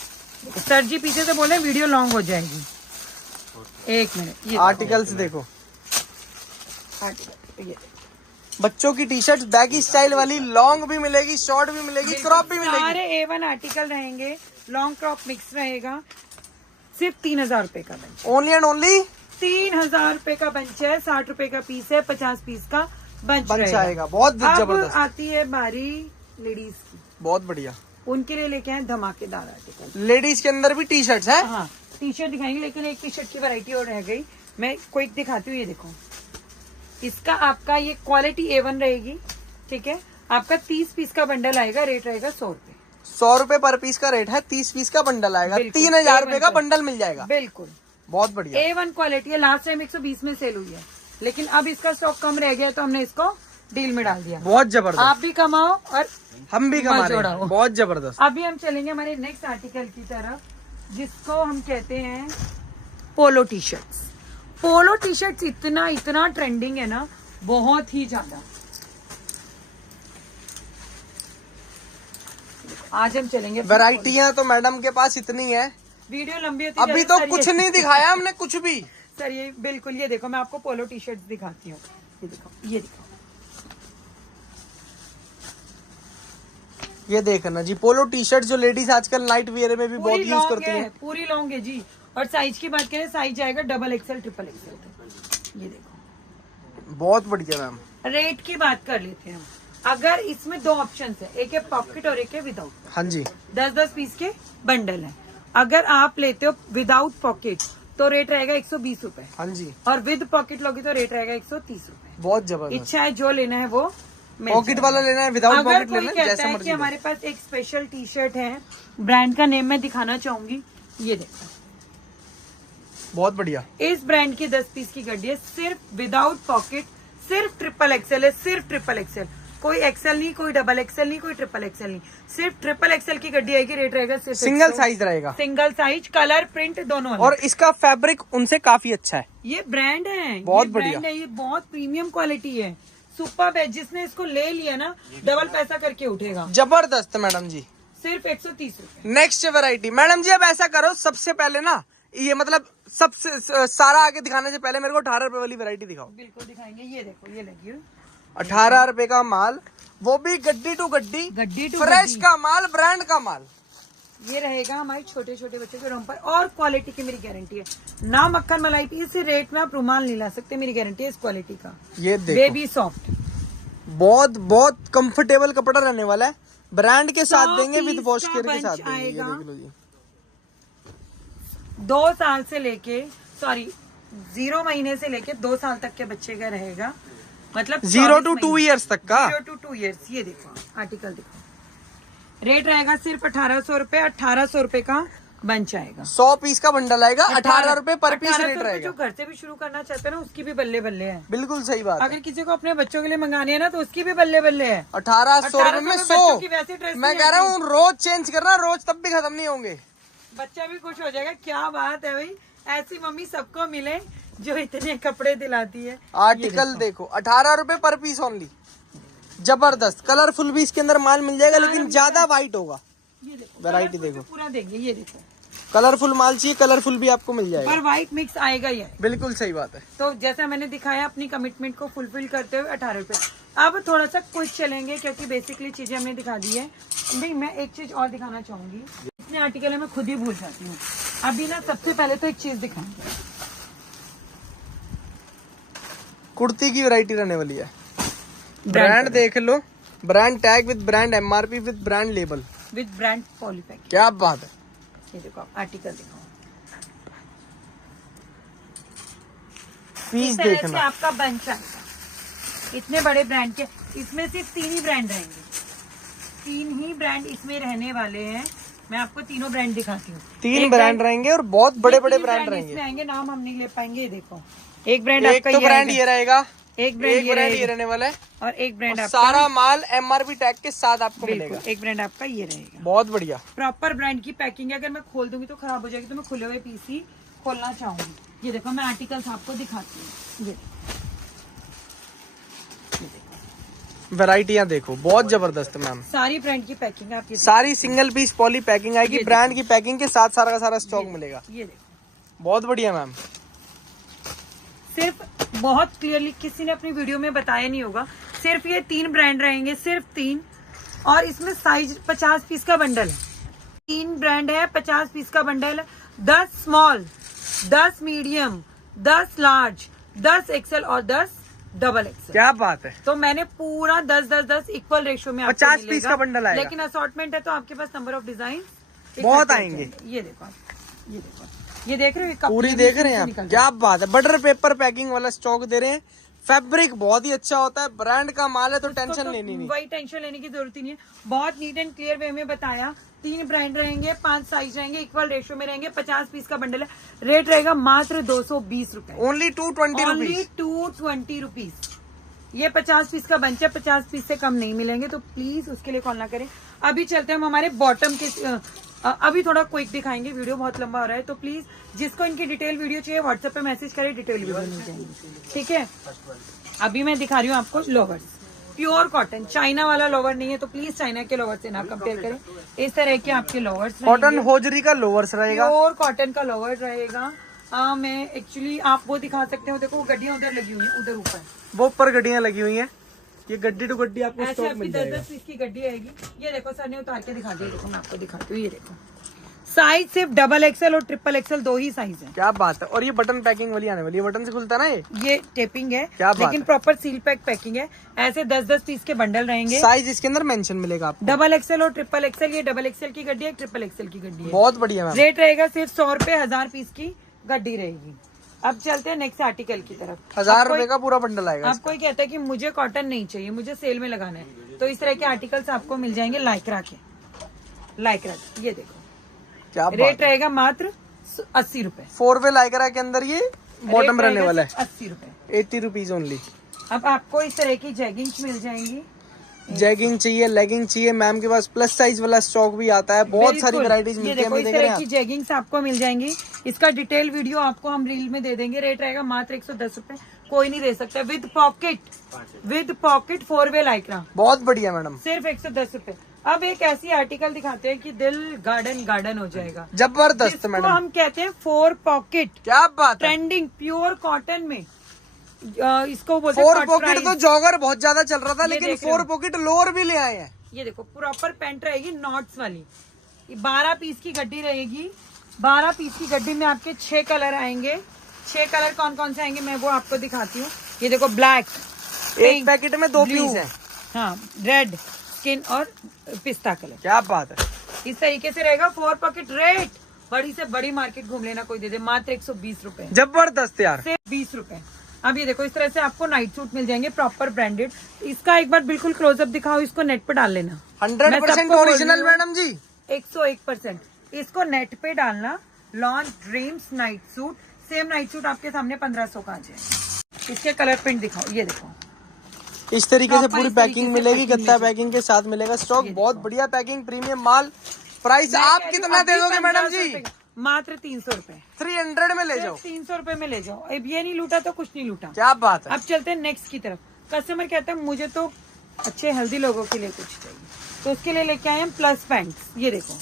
सर जी पीछे से बोले वीडियो लॉन्ग हो जाएगी। 1 मिनट। ये आर्टिकल्स देखो, आर्टिकल, ये बच्चों की टी शर्ट बैगी स्टाइल वाली, लॉन्ग भी मिलेगी, शॉर्ट भी मिलेगी, क्रॉप भी मिलेगी। सारे A1 आर्टिकल रहेंगे, लॉन्ग क्रॉप मिक्स रहेगा। सिर्फ 3000 रुपए का बंच, ओनली एंड ओनली 3000 रुपए का बंच है। 60 रुपए का पीस है, 50 पीस का बंच बंच रहेगा। आएगा। बहुत अब जबरदस्त, आती है बारी लेडीज की, बहुत बढ़िया। उनके लिए लेके आए धमाकेदार आर्टिकल। लेडीज के अंदर भी टी शर्ट है। हाँ, टी शर्ट दिखाएंगे, लेकिन एक टी शर्ट की वैरायटी और रह गई, मैं कोई दिखाती हूँ। ये देखो, इसका आपका ये क्वालिटी A1 रहेगी, ठीक है। आपका 30 पीस का बंडल आएगा, रेट रहेगा 100 रुपए। 100 रुपए पर पीस का रेट है, 30 पीस का बंडल आएगा, बिल्कुल, 3000 रुपए का A1 बंडल मिल जाएगा। बिल्कुल बहुत बढ़िया। A1 क्वालिटी है। लास्ट टाइम 120 में सेल हुई है, लेकिन अब इसका स्टॉक कम रह गया तो हमने इसको डील में डाल दिया। बहुत जबरदस्त, आप भी कमाओ और हम भी कमा रहे जोड़ा हैं। हो। बहुत जबरदस्त। अभी हम चलेंगे हमारे नेक्स्ट आर्टिकल की तरफ, जिसको हम कहते हैं polo T shirts. Polo T shirts इतना ट्रेंडिंग है ना, बहुत ही ज्यादा। आज हम चलेंगे, वैरायटियां तो मैडम के पास इतनी है, वीडियो लंबी होती अभी तो कुछ नहीं दिखाया हमने, कुछ भी। सर ये बिल्कुल, ये देखो मैं आपको पोलो टी शर्ट दिखाती हूँ। ये देखो, ये देखो, ये देखना जी, पोलो टी शर्ट जो लेडीज आजकल नाइट वेयर में भी बहुत पूरी यूज लॉन्ग करती है, हैं। पूरी लॉन्ग है जी। और साइज की बात करें, साइज जाएगा XXL, XXL तक। ये देखो, बहुत बढ़िया मैम। रेट की बात कर लेते हैं हम। अगर इसमें 2 ऑप्शन है, एक है पॉकेट और एक है विदाउट। हाँ जी, 10-10 पीस के बंडल है। अगर आप लेते हो विदाउट पॉकेट तो रेट रहेगा 120 रुपए, हाँ जी, और विद पॉकेट लोगे तो रेट रहेगा 130 रुपए। बहुत जबरदस्त। इच्छा है जो लेना है वो मिल पॉकेट जाएगा। वाला लेना है, विदाउट अगर पॉकेट कोई लेना है, कहता जैसा है मर्जी कि लो। हमारे पास एक स्पेशल टी शर्ट है, ब्रांड का नेम मैं दिखाना चाहूंगी। ये देखो, बहुत बढ़िया। इस ब्रांड की 10 पीस की गड्डी है, सिर्फ विदाउट पॉकेट, सिर्फ XXL है, सिर्फ XXL। कोई XL नहीं, कोई XXL नहीं, कोई XXL नहीं, सिर्फ XXL की गड्डी आएगी। रेट रहेगा सिर्फ सिंगल साइज रहेगा, सिंगल साइज, कलर प्रिंट दोनों अलग। और इसका फैब्रिक उनसे काफी अच्छा है। ये ब्रांड है, बहुत ये बढ़िया। ब्रांड है, ये बहुत प्रीमियम क्वालिटी है, सुपर है। जिसने इसको ले लिया ना, डबल पैसा करके उठेगा। जबरदस्त मैडम जी। सिर्फ 130 रुपए। नेक्स्ट वैरायटी मैडम जी, अब ऐसा करो, सबसे पहले ना ये मतलब सबसे सारा आगे दिखाने से पहले मेरे को 18 रुपए वाली वैरायटी दिखाओ। बिल्कुल दिखाएंगे। ये देखो, ये लगी हुई 18 रुपए का माल, वो भी गड्डी टू गड्डी, गड्डी टू फ्रेश गड्डी। का माल, ब्रांड का माल। ये रहेगा हमारे छोटे छोटे बच्चों के रोम पर, और क्वालिटी की मेरी गारंटी है ना। मक्खन मलाई पी इस रेट में आप रुमाल नहीं ला सकते, मेरी गारंटी है इस क्वालिटी का। ये देखो बेबी सॉफ्ट, बहुत बहुत कंफर्टेबल कपड़ा रहने वाला है, ब्रांड के साथ 100 देंगे, विद पीस वॉश का केयर के बंच साथ देंगे। ये आएगा। देख लो जी, 2 साल से लेके 0 महीने से लेके 2 साल तक के बच्चे का रहेगा, मतलब 0 to 2 years तक का। 0 to 2 years। ये देखो आर्टिकल देखो, रेट रहेगा सिर्फ 1800 रुपए। 1800 रुपए का बंच आएगा, 100 पीस का बंडल आएगा, 18 रुपए पर पीस 1800 रेट रुपए। रहेगा। जो घर से भी शुरू करना चाहते हैं ना, उसकी भी बल्ले बल्ले है। बिल्कुल सही बात है। अगर किसी को अपने बच्चों के लिए मंगानी है ना, तो उसकी भी बल्ले बल्ले है। 1800 रुपए में 1800 बच्चों की 100। वैसी ड्रेस मैं नहीं कह रहा आती। हूँ रोज चेंज करना, रोज तब भी खत्म नहीं होंगे। बच्चा भी खुश हो जाएगा। क्या बात है भाई, ऐसी मम्मी सबको मिले जो इतने कपड़े दिलाती है। आर्टिकल देखो 18 रुपए पर पीस ओनली, जबरदस्त। कलरफुल भी इसके अंदर माल मिल जाएगा, लेकिन ज्यादा वाइट होगा। ये देखो वैरायटी कलरफुल देखो, भी पूरा देंगे। ये देखो कलरफुल माल चाहिए, कलरफुल भी आपको मिल जाएगा। पर व्हाइट मिक्स आएगा ही है। बिल्कुल सही बात है। तो जैसा मैंने दिखाया, अपनी कमिटमेंट को फुलफिल करते हुए 18 रुपए। अब थोड़ा सा कुछ चलेंगे, क्योंकि बेसिकली चीजें हमने दिखा दी है। नहीं, मैं एक चीज और दिखाना चाहूंगी। इतने आर्टिकल है मैं खुद ही भूल जाती हूँ। अभी ना सबसे पहले तो एक चीज दिखाएंगे, कुर्ती की वैरायटी रहने वाली है। ब्रांड देख लो, brand tag with brand MRP with brand label, with brand polypack. क्या बात है। ये देखो आर्टिकल दिखाओ, पीस इस तरह से देखना, आपका बंच आएगा। इतने बड़े ब्रांड के, इसमें सिर्फ 3 ही ब्रांड रहेंगे। 3 ही ब्रांड इसमें रहने वाले हैं। मैं आपको तीनों ब्रांड दिखाती हूँ। 3 ब्रांड रहेंगे और बहुत बड़े बड़े तीन ब्रांड इसमें रहेंगे। आएंगे, नाम हम नहीं ले पाएंगे। ये देखो, एक ब्रांड एक आपका तो ब्रांड ये रहेगा, एक ब्रांड एक ये ब्रांड ये रहेगा, रहने वाला है, और एक ब्रांड और आपका सारा माल MRP टैग के साथ आपको बिल्कुल, मिलेगा। एक ब्रांड आपका ये रहेगा। बहुत बढ़िया। प्रॉपर ब्रांड की पैकिंग है। अगर मैं खोल दूंगी तो खराब हो जाएगी, तो मैं खुले हुए पीस ही खोलना चाहूंगी। ये देखो, मैं आर्टिकल्स आपको दिखाती हूँ। ये वैरायटियां देखो, बहुत जबरदस्त मैम। सारी ब्रांड की पैकिंग है आपकी। सारी सिंगल पीस पॉली पैकिंग आएगी, ये ब्रांड की पैकिंग के साथ सारा का सारा स्टॉक मिलेगा। ये देखो, बहुत बढ़िया मैम। सिर्फ बहुत क्लियरली किसी ने अपनी वीडियो में बताया नहीं होगा। सिर्फ ये 3 ब्रांड रहेंगे, सिर्फ 3। और इसमें साइज 50 पीस का बंडल है। 3 ब्रांड है, 50 पीस का बंडल है। 10 स्मॉल, 10 मीडियम, 10 लार्ज, 10 एक्सेल और 10 डबल एक्सेल। क्या बात है। तो मैंने पूरा 10-10-10 इक्वल रेशियो में आपको 50 मिलेगा। पीस का बंडल आएगा। लेकिन असॉर्टमेंट है, तो आपके पास नंबर ऑफ डिजाइन बहुत आएंगे। ये देखो, ये देखो, ये देख रहे हो, पूरी देख रहे हैं आप, क्या बात है। बटर पेपर पैकिंग वाला स्टॉक दे रहे हैं। फैब्रिक बहुत ही अच्छा होता है, ब्रांड का माल है, तो टेंशन लेनी नहीं। वही टेंशन लेने की जरूरत ही नहीं है। बहुत नीट एंड क्लियर वे में बताया। 3 ब्रांड रहेंगे, 5 साइज रहेंगे, इक्वल रेशियो में रहेंगे। 50 पीस का बंडल है। रेट रहेगा मात्र 220 रुपए। Only 220 only rupees. 220 रुपीज। ये 50 पीस का बंच है, 50 पीस से कम नहीं मिलेंगे, तो प्लीज उसके लिए कॉल ना करें। अभी चलते हैं हम हमारे बॉटम के। अभी थोड़ा क्विक दिखाएंगे, वीडियो बहुत लंबा हो रहा है, तो प्लीज जिसको इनकी डिटेल वीडियो चाहिए व्हाट्सएप पे मैसेज करें, डिटेल वीडियो मिल जाएगी। ठीक है, अभी मैं दिखा रही हूँ आपको लोवर्स, प्योर कॉटन, चाइना वाला लोवर नहीं है, तो प्लीज चाइना के लोवर से ना कंपेयर करें। इस तरह के आपके लोवर्स कॉटन होजरी का लोवर्स रहेगा, प्योर कॉटन का लोवर रहेगा। मैं एक्चुअली आप वो दिखा सकते हो, देखो गड्डियां उधर लगी हुई है, उधर ऊपर वो ऊपर गड्डियां लगी हुई हैं। ये गड्डी टू गड्डी आपको ऐसे स्टॉक आपकी मिल जाएगा। 10-10 पीस की गड्डी आएगी। ये देखो, सर ने उतार के दिखा दिया। देखो मैं आपको दिखाती हूँ। ये देखो, साइज सिर्फ डबल एक्सेल और ट्रिपल एक्सेल 2 ही साइज है। क्या बात है। और ये बटन पैकिंग वाली आने वाली है, बटन से खुलता है ना ये टेपिंग है, क्या बात लेकिन है। प्रॉपर सील पैक पैकिंग है। ऐसे 10-10 पीस के बंडल रहेंगे। साइज इसके अंदर मेंशन मिलेगा आपको। डबल एक्सेल और ट्रिपल एक्सेल। ये डबल एक्सेल की गड्डी है, ट्रिपल एक्सेल की गड्डी है। बहुत बढ़िया मैम। रेट रहेगा सिर्फ 100 रुपए, 1000 पीस की गड्डी रहेगी। अब चलते हैं नेक्स्ट आर्टिकल की तरफ। 1000 रुपए का पूरा बंडल आएगा। आप कोई कहता है कि मुझे कॉटन नहीं चाहिए, मुझे सेल में लगाना है, तो इस तरह के आर्टिकल्स आपको मिल जाएंगे लाइक्रा के। लाइक्रा, ये देखो, क्या रेट रहेगा मात्र 80 रुपए। 4 वे लाइकरा के अंदर ये बॉटम रहने वाला है, 80 रुपए। 80 रुपीज ओनली। अब आपको इस तरह की जैगिंग्स मिल जाएंगी। जैगिंग चाहिए, लेगिंग चाहिए, मैम के पास प्लस साइज वाला स्टॉक भी आता है। बहुत सारी बिल्कुल। वैरायटीज ये मिलती है। देखो, अभी इस देख रहे तरह हैं की आप। जैगिंग्स आपको मिल जाएंगी। इसका डिटेल वीडियो आपको हम रील में दे देंगे। रेट रहेगा मात्र 110 रुपए। कोई नहीं दे सकता। विद पॉकेट 4 वे लाइक्रा, बहुत बढ़िया मैडम, सिर्फ 110 रुपए। अब एक ऐसी आर्टिकल दिखाते हैं कि दिल गार्डन हो जाएगा। जबरदस्त जिसको मैडम। हम कहते हैं 4 पॉकेट, क्या बात है। ट्रेंडिंग प्योर कॉटन में इसको बोलते हैं 4 cut पॉकेट price। तो जॉगर बहुत ज्यादा चल रहा था, ये लेकिन देख रहे हो। 4 पॉकेट लोअर भी ले आए हैं। ये देखो प्रॉपर पैंट रहेगी नॉट्स वाली, 12 पीस की गड्डी रहेगी। 12 पीस की गड्डी में आपके 6 कलर आएंगे। 6 कलर कौन कौन से आएंगे मैं वो आपको दिखाती हूँ। ये देखो ब्लैक, एक पैकेट में 2 पीस है। हाँ, रेड, स्किन और पिस्ता कलर। क्या बात है। इस तरीके से रहेगा। 4 पॉकेट रेट, बड़ी से बड़ी मार्केट घूम लेना कोई दे दे, मात्र 120 रुपए, जबरदस्त यार। सिर्फ 20 रुपए। अब ये देखो इस तरह से आपको नाइट सूट मिल जाएंगे प्रॉपर ब्रांडेड। इसका एक बार बिल्कुल क्लोजअप दिखाओ, इसको नेट पे डाल लेना। 100% ओरिजिनल मैडम जी। 101%। इसको नेट पे डालना। Launch dreams night suit, same night suit आपके सामने 1500 का आ जाए। इसके कलर प्रिंट दिखाओ। ये देखो इस तरीके से Proper पूरी इस तरीके पैकिंग से मिलेगी, packing गत्ता मिलेगी। पैकिंग के साथ मिलेगा स्टॉक। ये बहुत बढ़िया पैकिंग, प्रीमियम माल। प्राइस मैं आप कह रही हूँ, कितना दे अभी दोगे मैडम 1500 जी? रुपए का। मात्र 300 रुपए, 300 में ले जाओ। 300 रुपए में ले जाओ। अब ये नहीं लूटा तो कुछ नहीं लूटा। क्या बात है। अब चलते हैं नेक्स्ट की तरफ। कस्टमर कहता है मुझे तो अच्छे हेल्दी लोगों के लिए कुछ चाहिए, तो उसके लिए लेके आए हम प्लस पैंट्स। ये देखो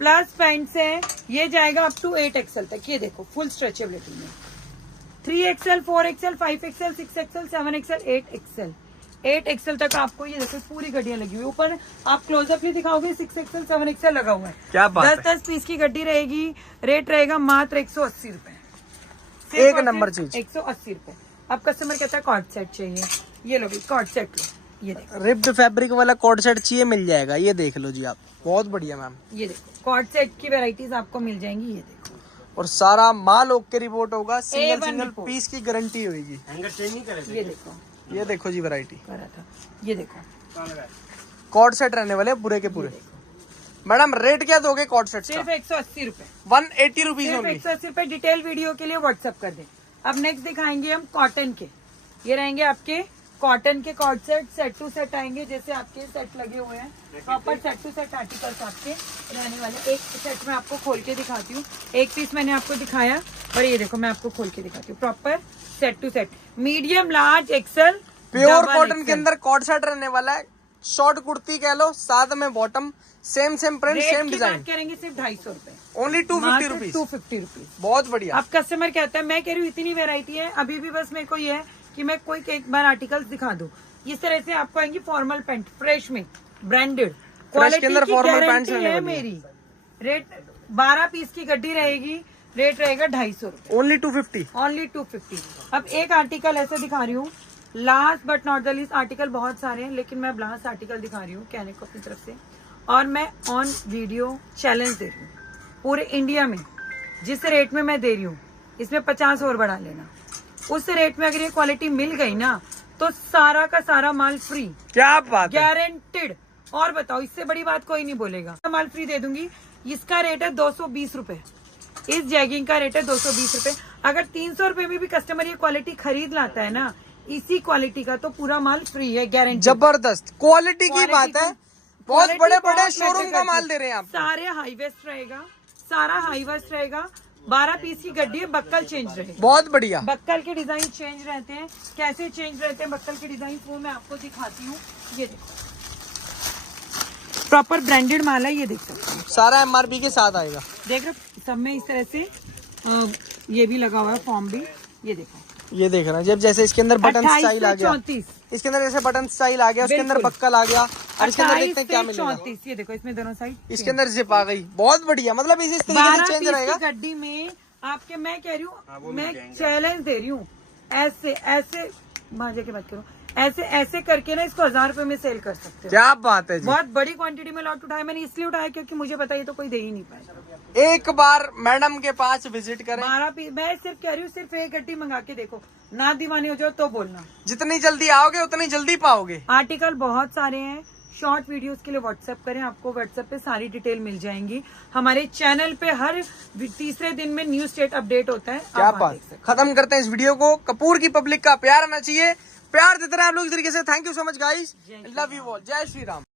प्लस पैंट्स है, ये जाएगा अप टू 8XL तक। ये देखो फुल स्ट्रेचेबिलिटी में 3XL, 4XL, 5XL, 6XL, 7XL, 8XL। 8XL तक आपको ये देखो पूरी गड्डियां लगी हुई। ऊपर आप क्लोजअप नहीं दिखाओगे, 6XL, 7XL लगा हुआ है। क्या बात है। 10 पीस की गड्डी रहेगी। रेट रहेगा मात्र 180 रुपए। एक नंबर चीज। 180 रुपए। अब कस्टमर कहता है कॉर्ड सेट चाहिए, ये लो कॉर्ड सेट लो। ये देखो, रिप्ड फैब्रिक वाला कोड सेट चाहिए, मिल जाएगा। ये देख लो जी आप, बहुत बढ़िया मैम। ये देखो कॉर्ड सेट की वेराइटीज आपको मिल जाएंगी। ये देखो और सारा माल ओके रिपोर्ट होगा, single A1 single report. Piece की गारंटी होगी। ये देखो ये देखो जी वैरायटी, करा था। ये देखो कॉर्ड सेट रहने वाले हैं पूरे के पूरे। मैडम रेट क्या दोगे कॉर्ड सेट सिर्फ का? 180 रुपए। 180 रुपीज सिर्फ ओनली। 180 रुपए। डिटेल वीडियो के लिए व्हाट्सएप कर दें। अब नेक्स्ट दिखाएंगे हम कॉटन के। ये रहेंगे आपके कॉटन के cord set, set to set आएंगे। जैसे आपके सेट लगे हुए हैं, proper set to set articles आपके रहने वाले। एक सेट में आपको खोल के दिखाती हूँ। एक पीस मैंने आपको दिखाया और ये देखो मैं आपको खोल के दिखाती हूँ। Proper set to set, medium, large, XL, pure cotton के अंदर कॉर्ड सेट रहने वाला है। शॉर्ट कुर्ती कह लो, साथ में bottom, same print, same design. करेंगे सिर्फ 250 रुपए, ओनली 250 रुपीज। 250 रुपीज। बहुत बढ़िया। अब कस्टमर कहता है, मैं कह रही हूँ इतनी वेरायटी है, अभी भी बस मेरे को ये है कि मैं कोई एक बार आर्टिकल्स दिखा दूं। इस तरह से आपको आएंगी फॉर्मल पैंट, फ्रेश में ब्रांडेड क्वालिटी के अंदर की formal गारंटी pants रहने है वाली है। मेरी। रेट 12 पीस की गड्डी रहेगी। रेट रहेगा 250 रुपए, ओनली 250। ओनली 250। अब एक आर्टिकल ऐसे दिखा रही हूँ, last but not the least. Article बहुत सारे हैं लेकिन मैं लास्ट आर्टिकल दिखा रही हूँ कहने को अपनी तरफ से, और मैं ऑन वीडियो चैलेंज दे रही हूँ पूरे इंडिया में। जिस रेट में मैं दे रही हूँ इसमें 50 और बढ़ा लेना। उस रेट में अगर ये क्वालिटी मिल गई ना तो सारा का सारा माल फ्री, क्या बात है। गारंटेड। और बताओ इससे बड़ी बात कोई नहीं बोलेगा। माल फ्री दे दूंगी। इसका रेट है 220 रुपए। इस जैगिंग का रेट है 220 रुपए। अगर 300 रुपए में भी कस्टमर ये क्वालिटी खरीद लाता है ना, इसी क्वालिटी का, तो पूरा माल फ्री है, गारंटी। जबरदस्त क्वालिटी की बात है। बहुत बड़े बड़े शोरूम का माल दे रहे हैं आप। सारे हाई वेस्ट रहेगा, सारा हाई वेस्ट रहेगा। 12 पीस की गड्डी है, बक्कल चेंज रहेगा। बहुत बढ़िया। बक्कल के डिजाइन चेंज रहते हैं। कैसे चेंज रहते हैं बक्कल के डिजाइन, वो मैं आपको दिखाती हूँ। ये देखो प्रॉपर ब्रांडेड माल है। ये देख सकते हैं, सारा MRP के साथ आएगा। देख रहे हो? सब में इस तरह से ये भी लगा हुआ है फॉर्म भी। ये देखो ये देख रहा जब जैसे इसके अंदर बटन 28 स्टाइल आ से गया, 34। इसके अंदर जैसे बटन स्टाइल आ गया, उसके अंदर बिल्कुल। बक्कल आ गया, और इसके अंदर देखते हैं क्या 28 से मिलेगा। 34। ये देखो इसमें दोनों साइड इसके अंदर जिप आ गई। बहुत बढ़िया, मतलब इस तरीके 12 से चेंज पीस रहेगा। की गड्डी में आपके, मैं कह रही हूँ, मैं चैलेंज दे रही हूँ। ऐसे ऐसे भाजे की बात करो, ऐसे ऐसे करके ना इसको 1000 रुपए में सेल कर सकते हो। क्या बात है जी। बहुत बड़ी क्वांटिटी में लॉट उठाया मैंने, इसलिए उठाया क्योंकि मुझे पता ये तो कोई दे ही नहीं पाएगा। एक बार मैडम के पास विजिट करें। 12 पीस मैं सिर्फ कह रही हूँ, सिर्फ एक गड्डी मंगा के देखो, ना दीवाने हो जाओ तो बोलना। जितनी जल्दी आओगे उतनी जल्दी पाओगे। आर्टिकल बहुत सारे हैं। शॉर्ट वीडियोस के लिए व्हाट्सएप करें, आपको व्हाट्सएप पे सारी डिटेल मिल जाएंगी। हमारे चैनल पे हर तीसरे दिन में न्यू स्टेट अपडेट होता है। क्या आप वहाँ बात। देख सकते हैं। खत्म करते हैं इस वीडियो को। कपूर की पब्लिक का प्यार आना चाहिए, प्यार देते रहे आप लोग इस तरीके से। Thank you so much guys, love you all. जय श्री राम।